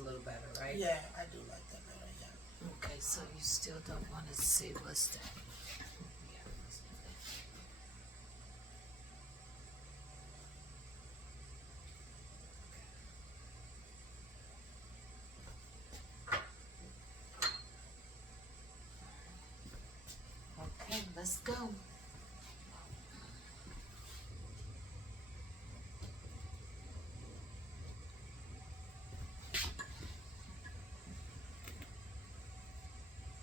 a little better, right? Yeah, I do like that better, yeah. Okay, so you still don't want to see what's that? Okay, let's go.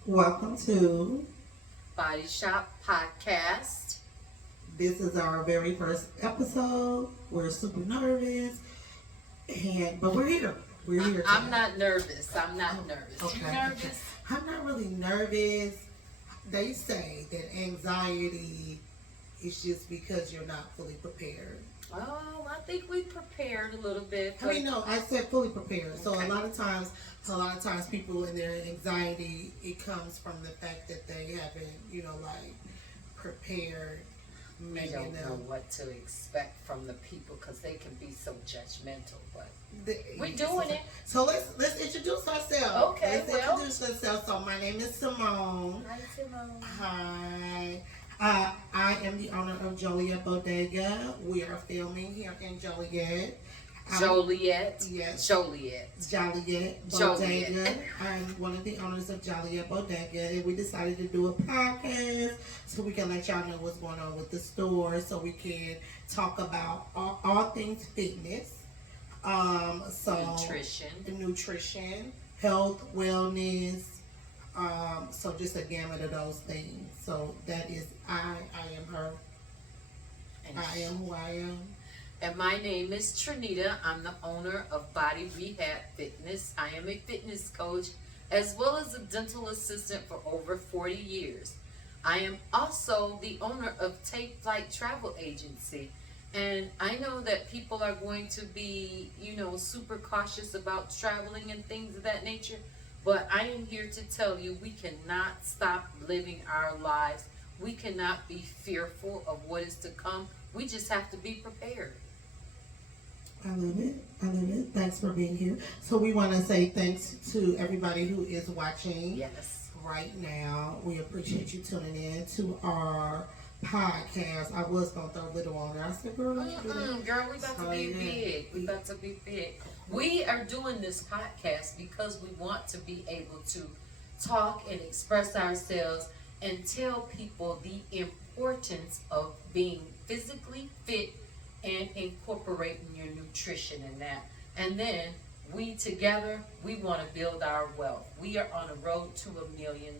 Welcome to, Body Shop Podcast. this is our very first episode. We're super nervous, but we're here. We're here. I'm not nervous. I'm not nervous. Okay. You nervous? I'm not really nervous. They say that anxiety is just because you're not fully prepared. Oh, I think we prepared a little bit. I mean, no, I said fully prepared. So Okay. a lot of times people in their anxiety, it comes from the fact that they haven't, like prepared. You Maybe don't know what to expect from the people because they can be so judgmental. But we're doing it. So let's introduce ourselves. Okay, Let's introduce ourselves. So my name is Simone. Hi, Simone. Hi. I am the owner of Joliet Bodega. We are filming here in Joliet. Joliet. Yes. Joliet. Joliet Joliet. Bodega. I'm one of the owners of Joliet Bodega, and we decided to do a podcast so we can let y'all know what's going on with the store, so we can talk about all things fitness, nutrition, health, wellness. So just a gamut of those things. So that is I am her. And I am who I am. And my name is Trinita. I'm the owner of Body Rehab Fitness. I am a fitness coach as well as a dental assistant for over 40 years. I am also the owner of Take Flight Travel Agency. And I know that people are going to be, super cautious about traveling and things of that nature. But I am here to tell you we cannot stop living our lives. We cannot be fearful of what is to come. We just have to be prepared. I love it. I love it. Thanks for being here. So we want to say thanks to everybody who is watching Yes. right now. We appreciate you tuning in to our podcast. I was going to throw little on there. I said, girl, don't you do that? Girl, we about to be big. We about to be big. We are doing this podcast because we want to be able to talk and express ourselves and tell people the importance of being physically fit and incorporating your nutrition in that. And then we together, we want to build our wealth. We are on a road to $1 million.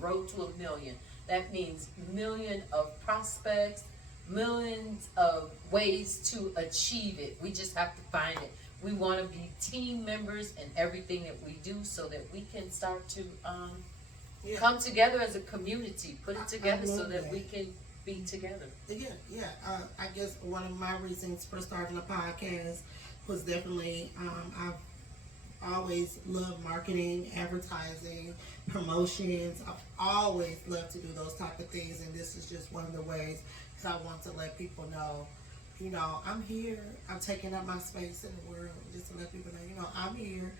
Road to $1 million. That means million of prospects, millions of ways to achieve it. We just have to find it. We want to be team members in everything that we do so that we can start to come together as a community, put it together so that we can be together. Yeah. I guess one of my reasons for starting a podcast was definitely I've always loved marketing, advertising, promotions. I've always loved to do those type of things, and this is just one of the ways that I want to let people know, I'm here. I'm taking up my space in the world, just to let people know, I'm here.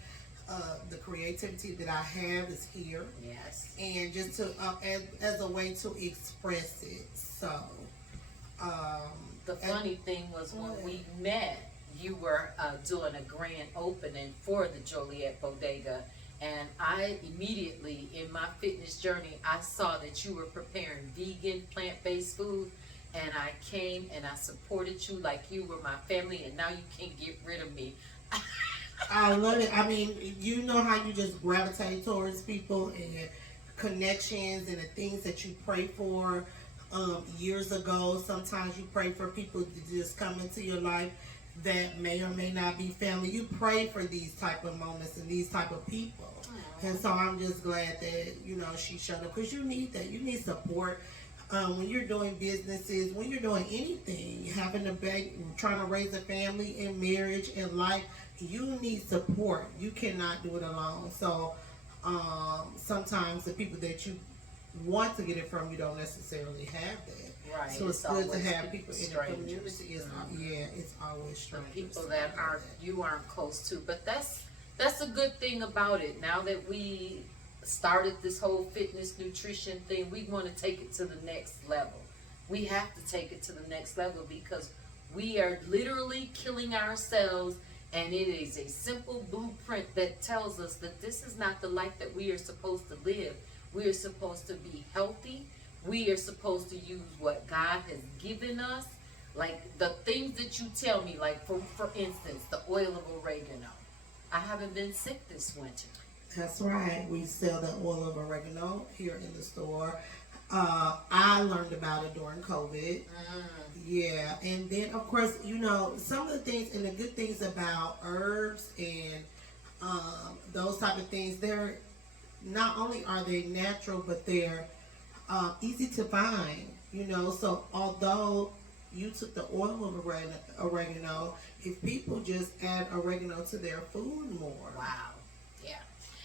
The creativity that I have is here. Yes. And just to as a way to express it. So the funny thing was when we met, you were doing a grand opening for the Joliet Bodega, and I immediately, in my fitness journey, I saw that you were preparing vegan, plant-based food, and I came and I supported you like you were my family, and now you can't get rid of me. I love it. I mean, you know how you just gravitate towards people and connections and the things that you pray for years ago. Sometimes you pray for people to just come into your life that may or may not be family. You pray for these type of moments and these type of people. And so I'm just glad that, she showed up, because you need that. You need support. When you're doing businesses, when you're doing anything, having a trying to raise a family in marriage and life, you need support. You cannot do it alone. So sometimes the people that you want to get it from, you don't necessarily have that. Right. So it's good to always have people in the community. strangers. It's, yeah, it's always The strangers. people to that have aren't you aren't close to. But that's a good thing about it. Now that we started this whole fitness nutrition thing, we want to take it to the next level. We have to take it to the next level because we are literally killing ourselves, and it is a simple blueprint that tells us that this is not the life that we are supposed to live. We are supposed to be healthy. We are supposed to use what God has given us. Like the things that you tell me, like for instance, the oil of oregano. I haven't been sick this winter. That's right. We sell the oil of oregano here in the store. I learned about it during COVID. Yeah, and then of course, some of the things and the good things about herbs and those type of things. They're not only are they natural, but they're easy to find. So although you took the oil of oregano, if people just add oregano to their food more. Wow. Yeah.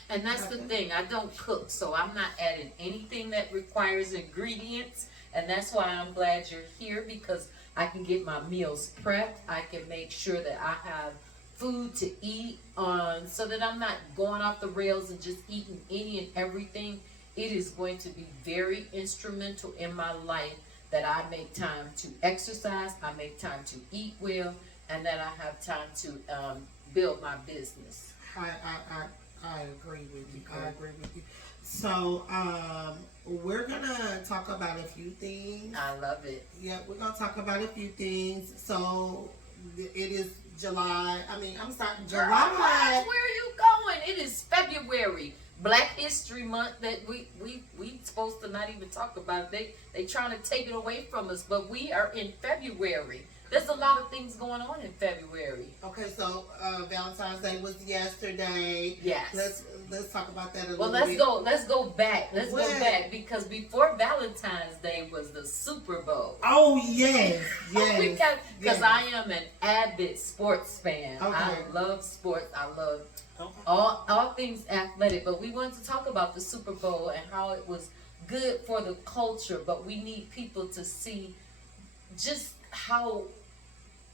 And that's the thing. I don't cook, so I'm not adding anything that requires ingredients. And that's why I'm glad you're here, because I can get my meals prepped. I can make sure that I have food to eat on, so that I'm not going off the rails and just eating any and everything. It is going to be very instrumental in my life that I make time to exercise, I make time to eat well, and that I have time to build my business. I agree with you. I agree with you. So we're gonna talk about a few things. I love it. Yeah, we're gonna talk about a few things. So it is July. I'm starting Girl, July. where are you going? It is February, Black History Month, that we supposed to not even talk about it. They trying to take it away from us, but we are in February. There's a lot of things going on in February. Okay, so Valentine's Day was yesterday. Yes. Let's talk about that a Well, little bit. let's go back. Let's go back, because before Valentine's Day was the Super Bowl. Oh yes, yes. Because I am an avid sports fan. Okay. I love sports. I love all things athletic. But we wanted to talk about the Super Bowl and how it was good for the culture. But we need people to see just how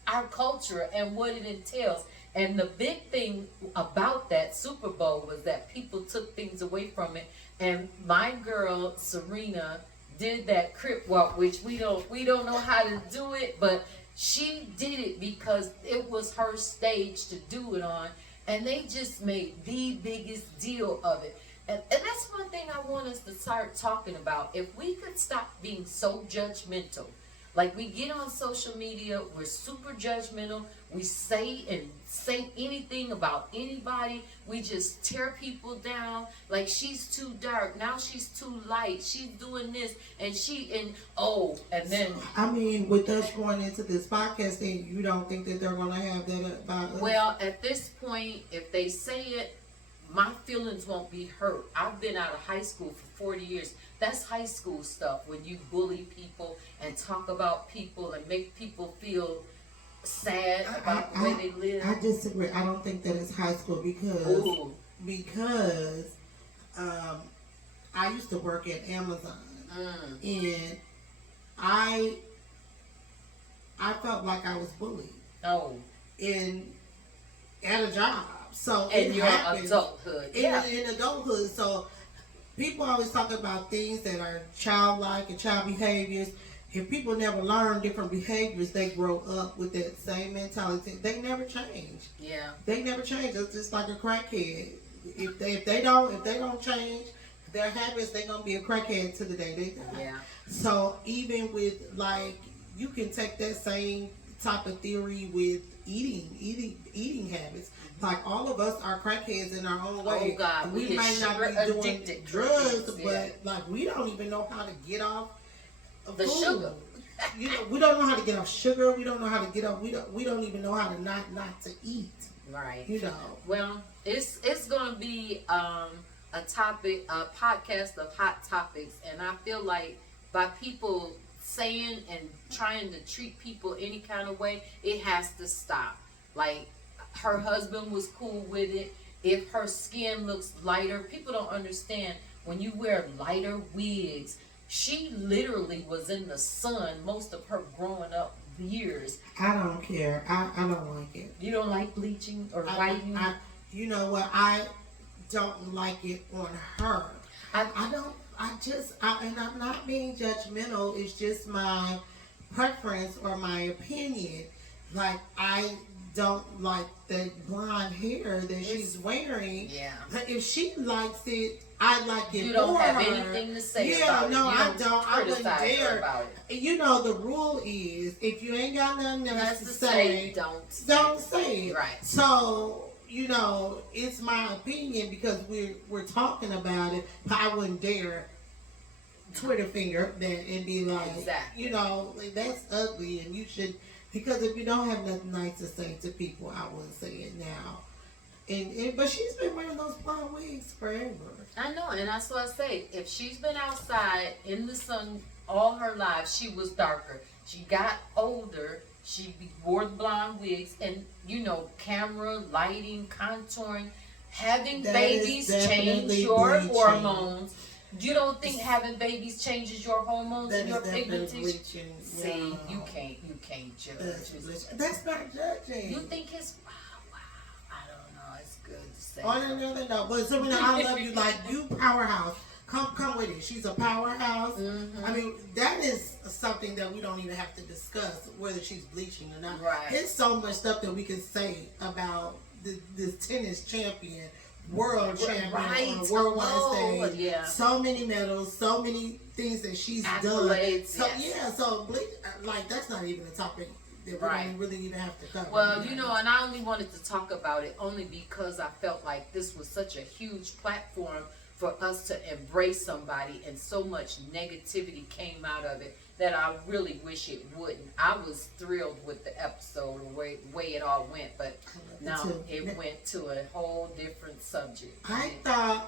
our culture and what it entails. And the big thing about that Super Bowl was that people took things away from it. And my girl Serena did that crip walk, which we don't know how to do it, but she did it because it was her stage to do it on, and they just made the biggest deal of it. And that's one thing I want us to start talking about. If we could stop being so judgmental. Like, we get on social media, we're super judgmental. We say anything about anybody. We just tear people down. Like, she's too dark. Now she's too light. She's doing this. And then. With us going into this podcast thing, you don't think that they're going to have that about us? Well, at this point, if they say it, my feelings won't be hurt. I've been out of high school for 40 years. That's high school stuff, when you bully people and talk about people and make people feel sad about the way they live. I disagree. I don't think that it's high school because I used to work at Amazon and I felt like I was bullied. Oh. At a job. So in your happens adulthood. In adulthood. So people always talk about things that are childlike and child behaviors. If people never learn different behaviors, they grow up with that same mentality. They never change. Yeah. They never change. It's just like a crackhead. If they don't change their habits, they're gonna be a crackhead to the day they die. Yeah. So even with, like, you can take that same type of theory with eating habits. Like, all of us are crackheads in our own way. Oh God, we might not be doing drugs, but like, we don't even know how to get off of the food. sugar. We don't know how to get off sugar. We don't know how to get off. We don't even know how to not to eat. Right. Well, it's gonna be a podcast of hot topics, and I feel like by people saying and trying to treat people any kind of way, it has to stop. Like, her husband was cool with it. If her skin looks lighter, people don't understand. when you wear lighter wigs. She literally was in the sun most of her growing up years. I don't care. I don't like it. You don't like bleaching or whitening? You know what? I don't like it on her. I, I don't. And I'm not being judgmental. It's just my preference or my opinion. Like, I don't like the blonde hair that she's wearing. Yeah. But if she likes it, I like it. You don't for have her. anything to say Yeah, about no, it. I don't. I wouldn't Criticize her dare. about it. You know, the rule is if you ain't got nothing else to say, don't say it. Right. So, you know, it's my opinion because we're talking about it. But I wouldn't dare Twitter finger that and be like, exactly. you know, like, that's ugly and you should, because if you don't have nothing nice to say to people, I wouldn't say it now. But she's been wearing those blonde wigs forever. I know, and that's what I say. If she's been outside in the sun all her life, she was darker. She got older, she wore the blonde wigs, and you know, camera, lighting, contouring, having That babies is change definitely your bleaching. hormones. You don't think having babies changes your hormones That and is your definitely pigmentation? bleaching. See, Wow. you can't judge. That's not judging. You think it's wow? I don't know. It's good to say. On another note, but Serena, I love you. Like, you powerhouse. Come with it. She's a powerhouse. Mm-hmm. I mean, that is something that we don't even have to discuss whether she's bleaching or not. Right. There's so much stuff that we can say about this tennis champion, world champion on a worldwide stage. Yeah. So many medals, so many things that she's Accolades, done. So yes. so like that's not even a topic that we don't really even have to cover. Well, you know, and I only wanted to talk about it only because I felt like this was such a huge platform for us to embrace somebody, and so much negativity came out of it that I really wish it wouldn't. I was thrilled with the episode, the way it all went, but now it went to a whole different subject. I thought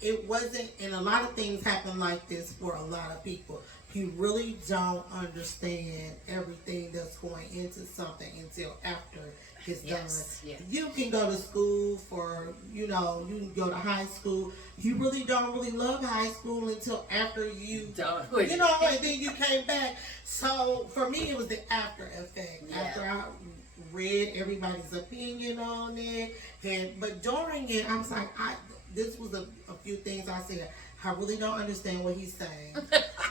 it wasn't, and a lot of things happen like this for a lot of people. You really don't understand everything that's going into something until after it's done. Yes. You can go to school for, you can go to high school. You really don't really love high school until after you done. And then you came back. So for me, it was the after effect. Yeah. After I read everybody's opinion on it, but during it, I was like, this was a few things I said. I really don't understand what he's saying.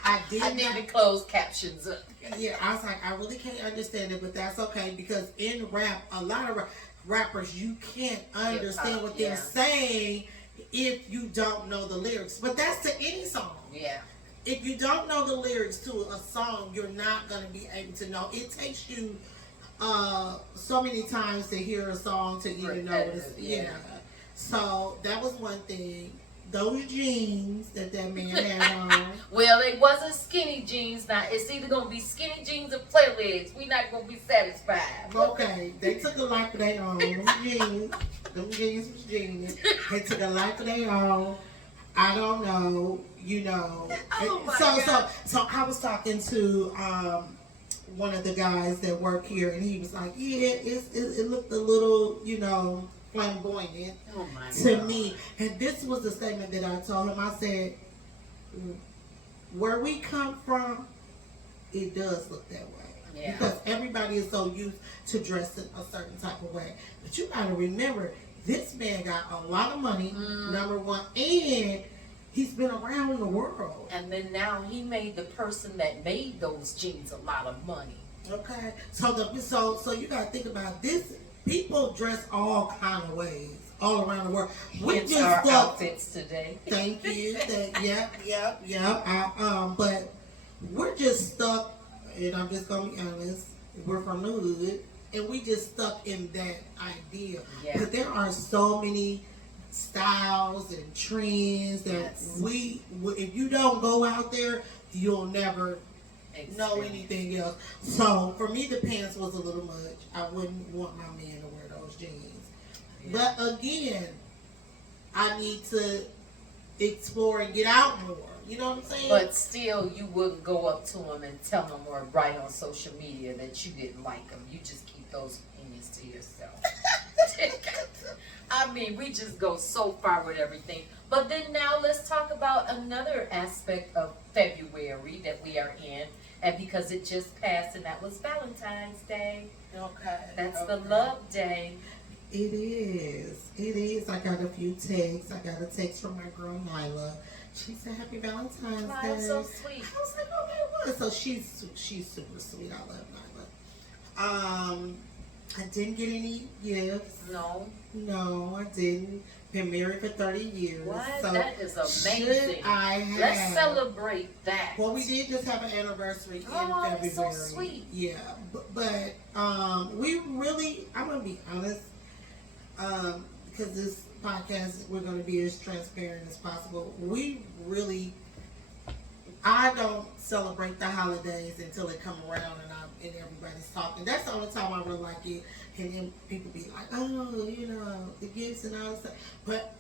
I need to close captions up. Yeah, I was like, I really can't understand it, but that's okay because in rap, a lot of rappers, you can't understand what they're saying if you don't know the lyrics. But that's to any song. Yeah. If you don't know the lyrics to a song, you're not going to be able to know. It takes you so many times to hear a song to even know what it's. Yeah. So that was one thing. Those jeans that man had on. Well, it wasn't skinny jeans. Now it's either gonna be skinny jeans or play legs. We're not gonna be satisfied. Okay, they took a life of their own. Them jeans was jeans. They took a life of their own. I don't know. Oh my God. So I was talking to one of the guys that work here, and he was like, "Yeah, it looked a little, flamboyant to me." And this was the statement that I told him. I said, where we come from, it does look that way. Yeah. Because everybody is so used to dressing a certain type of way. But you gotta remember, this man got a lot of money, number one, and he's been around the world. And then now he made the person that made those jeans a lot of money. Okay. So you gotta think about this. People dress all kind of ways all around the world. We It's just our stuck. outfits today. Thank you. Yep. But we're just stuck, and I'm just gonna be honest. We're from the hood, and we just stuck in that idea. Yeah. But there are so many styles and trends that if you don't go out there, you'll never know anything else. So for me, the pants was a little much. I wouldn't want my man to wear those jeans. Yeah. But again, I need to explore and get out more. You know what I'm saying? But still, you wouldn't go up to him and tell him or write on social media that you didn't like him. You just keep those opinions to yourself. I mean, we just go so far with everything. But then now let's talk about another aspect of February that we are in. And because it just passed, and that was Valentine's Day. Okay. That's the love day. It is. It is. I got a few texts. I got a text from my girl Nyla. She said Happy Valentine's Wow, Day. that's so sweet. I was like, oh man, what? So she's super sweet. I love Nyla. I didn't get any gifts. No. No, I didn't. Been married for 30 years. What? So That is amazing. should I have? Let's celebrate that. Well, we did just have an anniversary in Oh, February. that's so sweet. Yeah, but we really, I'm gonna be honest, because this podcast we're gonna be as transparent as possible. We really, I don't celebrate the holidays until they come around and everybody's talking. That's the only time I really like it. And then people be like, oh, you know, the gifts and all that stuff. But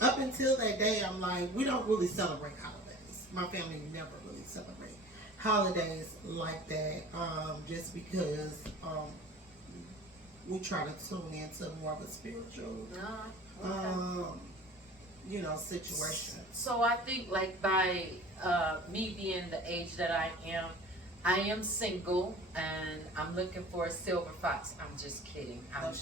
up until that day, I'm like, we don't really celebrate holidays. My family never really celebrate holidays like that, just because we try to tune into more of a spiritual, you know, situation. So I think like by me being the age that I am single and I'm looking for a silver fox. I'm just kidding. I'm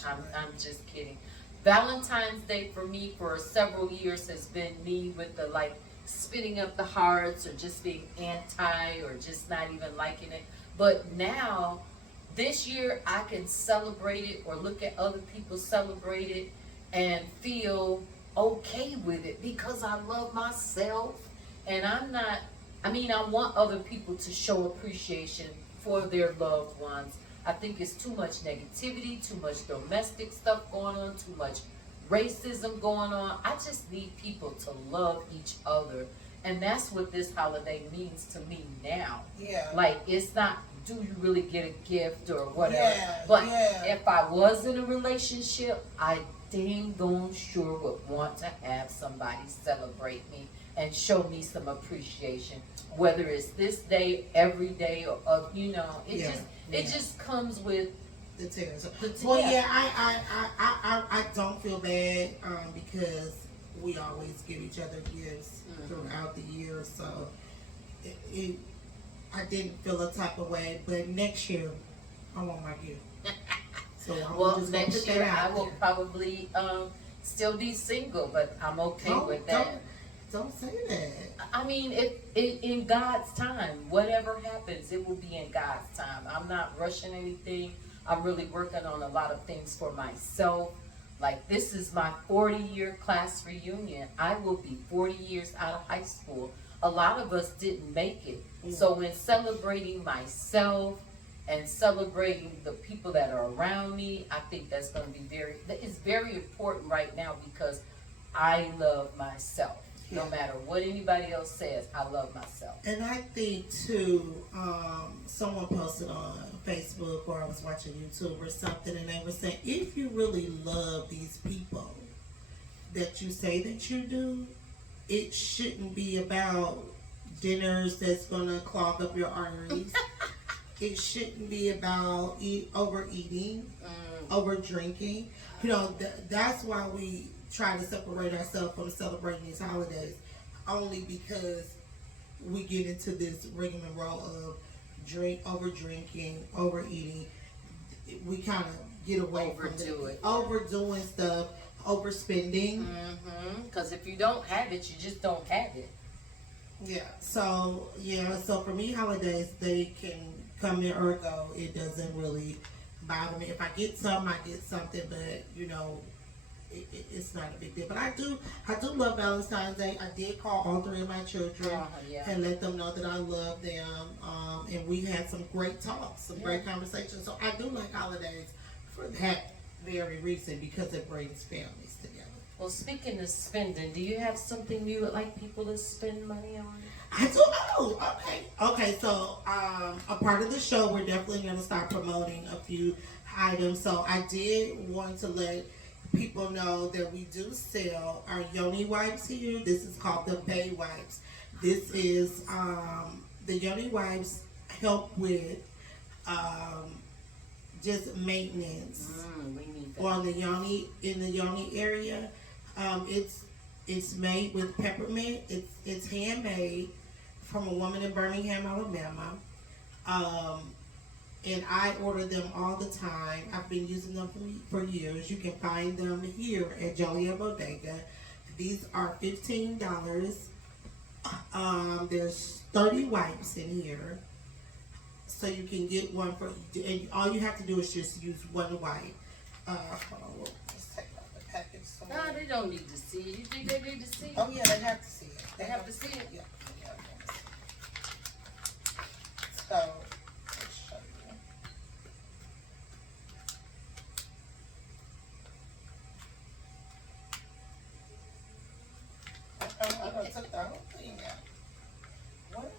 just kidding. Valentine's Day for me for several years has been me with the like spitting up the hearts or just being anti or just not even liking it. But now, this year I can celebrate it or look at other people celebrate it and feel okay with it because I love myself and I want other people to show appreciation for their loved ones. I think it's too much negativity, too much domestic stuff going on, too much racism going on. I just need people to love each other. And that's what this holiday means to me now. Yeah. Like, it's not, do you really get a gift or whatever. Yeah, but yeah. if I was in a relationship, I dang gone sure would want to have somebody celebrate me and show me some appreciation. Whether it's this day, every day, or you know, it just comes with the tears. Well, I don't feel bad because we always give each other gifts throughout the year, so I didn't feel a type of way. But next year, I want my gift. So I'm next year I will probably still be single, but I'm okay with that. Don't say that. I mean, in God's time, whatever happens, it will be in God's time. I'm not rushing anything. I'm really working on a lot of things for myself. Like, this is my 40-year class reunion. I will be 40 years out of high school. A lot of us didn't make it. So when celebrating myself and celebrating the people that are around me, I think that's going to be it's very important right now because I love myself. No matter what anybody else says, I love myself. And I think too, someone posted on Facebook or I was watching YouTube or something, and they were saying, if you really love these people that you say that you do, it shouldn't be about dinners that's gonna clog up your arteries. It shouldn't be about overeating, over drinking. You know, that's why we try to separate ourselves from celebrating these holidays, only because we get into this rigmarole of over drinking, overeating. We kind of get away from overdoing stuff, overspending. Because if you don't have it, you just don't have it. Yeah. So for me, holidays, they can come in or go. It doesn't really bother me. If I get something, I get something. But you know, it's not a big deal. But I do love Valentine's Day. I did call all three of my children and let them know that I love them. And we had some great talks, some great conversations. So I do like holidays for that very reason, because it brings families together. Well, speaking of spending, do you have something you would like people to spend money on? I do. Oh, okay. So a part of the show, we're definitely going to start promoting a few items. So I did want to let people know that we do sell our Yoni wipes here. This is called the Bay wipes. This is the Yoni wipes help with just maintenance We need that. on the yoni in the yoni area. It's made with peppermint. It's handmade from a woman in Birmingham, Alabama. Um, and I order them all the time. I've been using them for years. You can find them here at Joliet Bodega. These are $15. There's 30 wipes in here, so you can get one for. And all you have to do is just use one wipe. Hold on, let's take out the package. No, they don't need to see it. You think they need to see it? Oh yeah, they have to see it. They have to see it? Yeah. Yeah. So, let's show you. I don't took the whole thing out. What?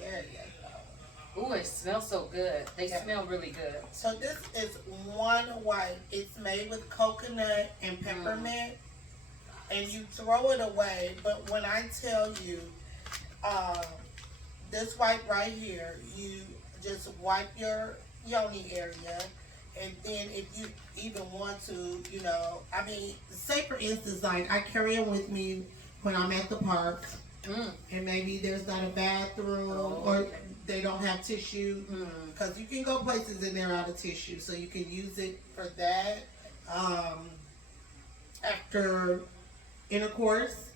There you go. Ooh, it smells so good. They Yeah. smell really good. So this is one wipe. It's made with coconut and peppermint, and you throw it away. But when I tell you, this wipe right here, you just wipe your yoni area, and then if you even want to, I mean, say for instance, like I carry them with me when I'm at the park, and maybe there's not a bathroom or they don't have tissue, because you can go places and they're out of tissue, so you can use it for that. After intercourse,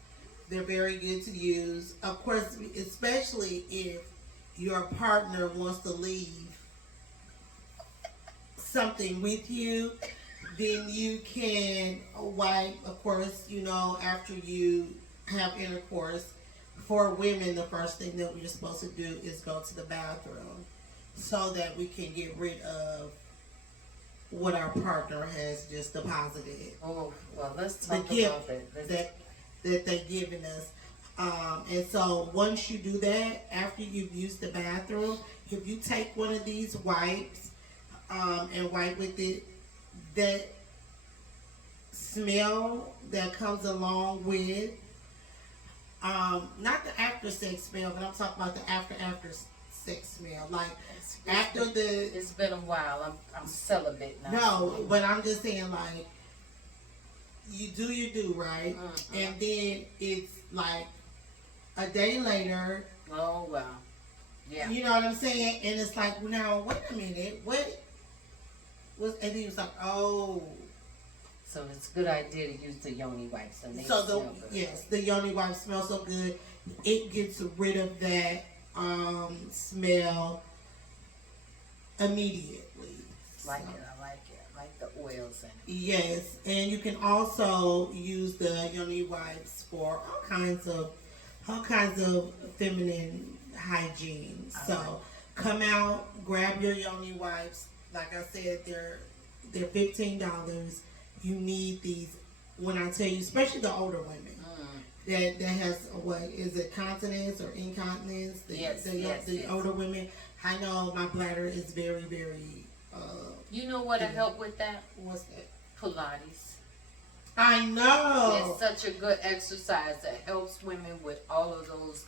they're very good to use. Of course, especially if your partner wants to leave something with you, then you can wipe, of course, after you have intercourse. For women, the first thing that we're supposed to do is go to the bathroom so that we can get rid of what our partner has just deposited. Oh, well, let's talk The gift about that. that they've given us. And so once you do that, after you've used the bathroom, if you take one of these wipes and wipe with it, that smell that comes along with, not the after sex smell, but I'm talking about the after sex smell. Like after the. It's been a while. I'm celibate now. No, but I'm just saying, like, you do, right? And then it's like a day later. Oh, wow. Yeah. You know what I'm saying? And it's like, now, wait a minute. What was, and he was like, oh. So it's a good idea to use the yoni wipes. And they So smell good. yes, the yoni wipe smells so good. It gets rid of that smell immediately. Like it. I like it. I like the oils in it. Yes, and you can also use the yoni wipes for all kinds of feminine hygiene. So come out, grab your yoni wipes. Like I said, they're $15. You need these. When I tell you, especially the older women that has, what is it, continence or incontinence? The older women. I know my bladder is very, very. You know what will help with that? What's that? Pilates. I know. It's such a good exercise that helps women with all of those.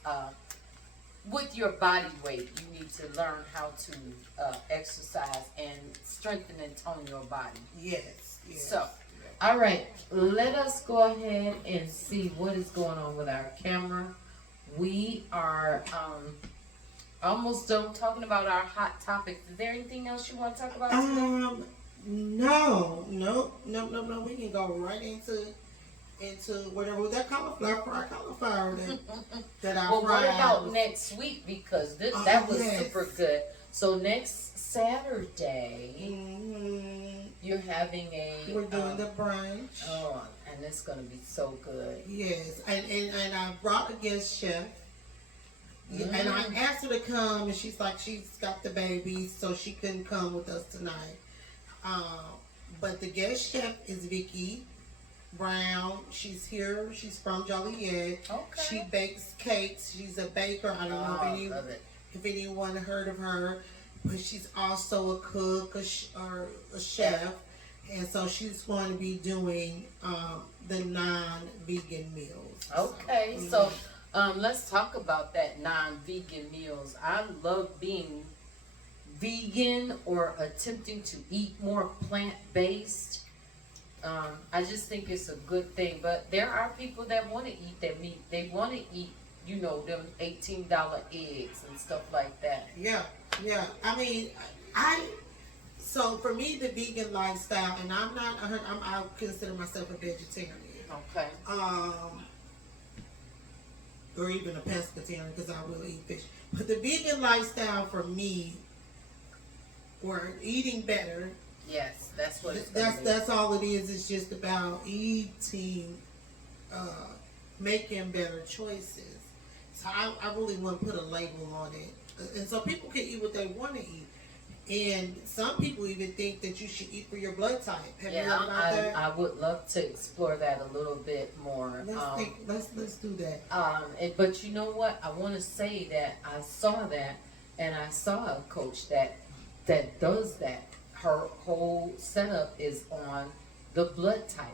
With your body weight, you need to learn how to exercise and strengthen and tone your body. Yes. So, all right, let us go ahead and see what is going on with our camera. We are almost done talking about our hot topics. Is there anything else you want to talk about today? No. We can go right into whatever that fried cauliflower that I well, fried. what about next week? Because that was super good. So next Saturday, you're having we're doing the brunch. Oh, and it's gonna be so good. Yes, and I brought a guest chef. And I asked her to come, and she's like, she's got the baby, so she couldn't come with us tonight. But the guest chef is Vicky Brown. She's here. She's from Joliet. Okay. She bakes cakes. She's a baker. I don't know if anyone heard of her, but she's also a cook or a chef. And so she's going to be doing the non-vegan meals. Okay, so let's talk about that non-vegan meals. I love being vegan or attempting to eat more plant-based. I just think it's a good thing. But there are people that want to eat that meat. They want to eat, them $18 eggs and stuff like that. Yeah, yeah. I mean, I so for me the vegan lifestyle, and I'm not. I consider myself a vegetarian. Okay. Or even a pescatarian because I will eat fish. But the vegan lifestyle for me, or eating better. Yes, that's what it's That's all it is. It's just about eating, making better choices. So I really wouldn't put a label on it. And so people can eat what they want to eat. And some people even think that you should eat for your blood type. Have you heard about that? I would love to explore that a little bit more. Let's do that. But you know what? I want to say that I saw that, and I saw a coach that does that. Her whole setup is on the blood type.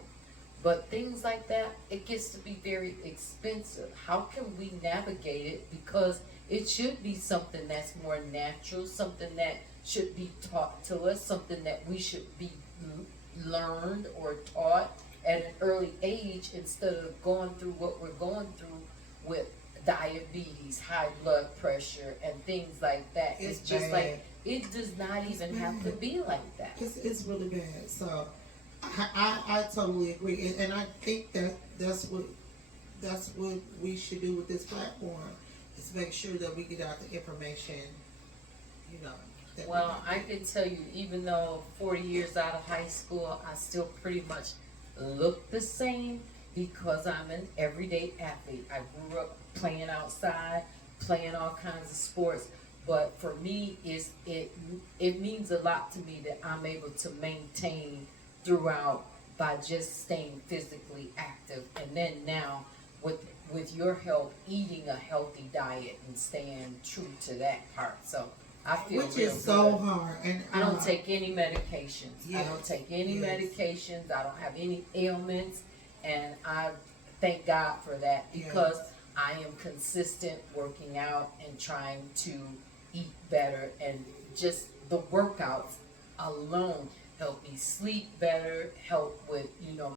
But things like that, it gets to be very expensive. How can we navigate it? Because it should be something that's more natural, something that should be taught to us, something that we should be learned or taught at an early age, instead of going through what we're going through with diabetes, high blood pressure, and things like that. It's just bad. like, it does not even have to be like that. It's really bad. So I totally agree, and I think that's what we should do with this platform, is make sure that we get out the information. Well, I can tell you, even though 40 years out of high school, I still pretty much look the same because I'm an everyday athlete. I grew up playing outside, playing all kinds of sports. But for me, it means a lot to me that I'm able to maintain throughout by just staying physically active. And then now, with your help, eating a healthy diet and staying true to that part. So I feel which real is so good. hard. And I don't take any medications. Yes, I don't take any yes. medications. I don't have any ailments, and I thank God for that, because I am consistent working out and trying to eat better, and just the workouts alone help me sleep better, help with